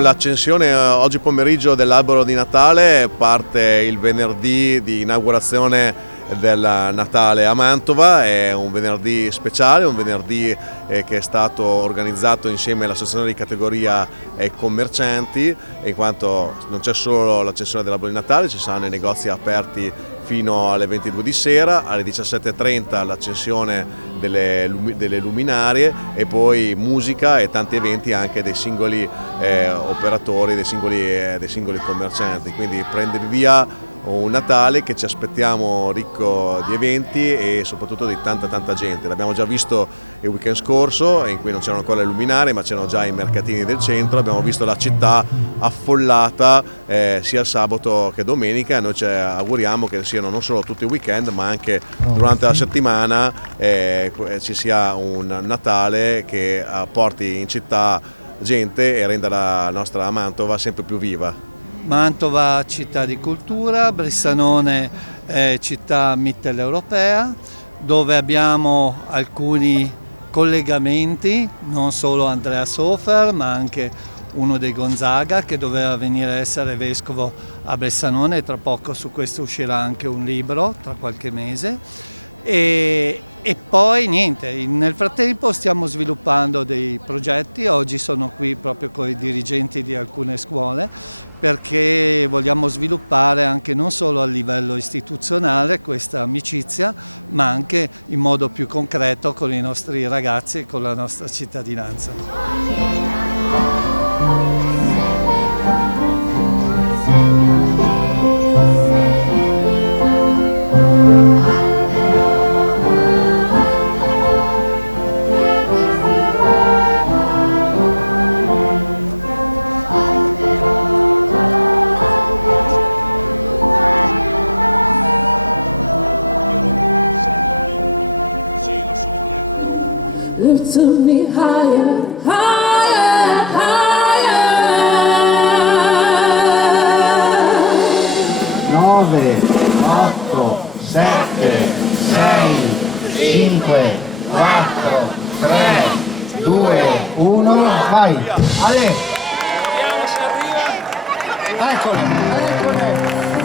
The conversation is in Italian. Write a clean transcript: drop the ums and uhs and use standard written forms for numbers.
con l'accensione oggi pomeriggio dell'albero di Natale parte il venerdì di inaugurazione del Natale a Mantova. È un venerdì speciale, un venerdì che è stato organizzato insieme all'associazione di categoria e commercianti, in quanto non c'è solo l'accensione dell'albero di Natale, ci saranno i negozi aperti fino alle 22 di sera, alle 17:30 l'accensione delle luminarie e poi musica e tanti eventi anche dei singoli operatori, dei singoli commercianti. Quindi prendevi via un Natale che ci aspettiamo ricco di eventi e soprattutto di tanta gente. L'abbiamo già visto il weekend scorso, in cui non c'erano ancora le luminarie ma c'erano già i mercatini del centro. Abbiamo visto la città affollata sia sabato che domenica. Noi ci auguriamo che siano non solo tutti i weekend ma anche durante la settimana ci sia un Natale che porti in città gente e renda la nostra Mantova sempre più viva. Mantova città di cultura, Bressanone città mitteleuropea, dove abbiamo alcuni collegamenti, non solo Andrea Sofer ma anche uno dei Gonzaga che doveva venire a essere vescovo a Bressanone, e tra poco su questo uscirà anche un libro, tra qualche mese. E poi niente, nel frattempo stiamo sviluppando dei progetti. Oggi sono qui proprio con i dirigenti di alcune scuole perché vogliamo sviluppare anche non solo a livello istituzionale questa amicizia, ma anche in modo più concreto con i nostri ragazzi e con la nostra cittadinanza. Lifting me higher, higher, higher. 9, 8, 7, 6, 5, 4, 3, 2, 1, vai! Ale! Vediamo se arriva. Eccole, eccole!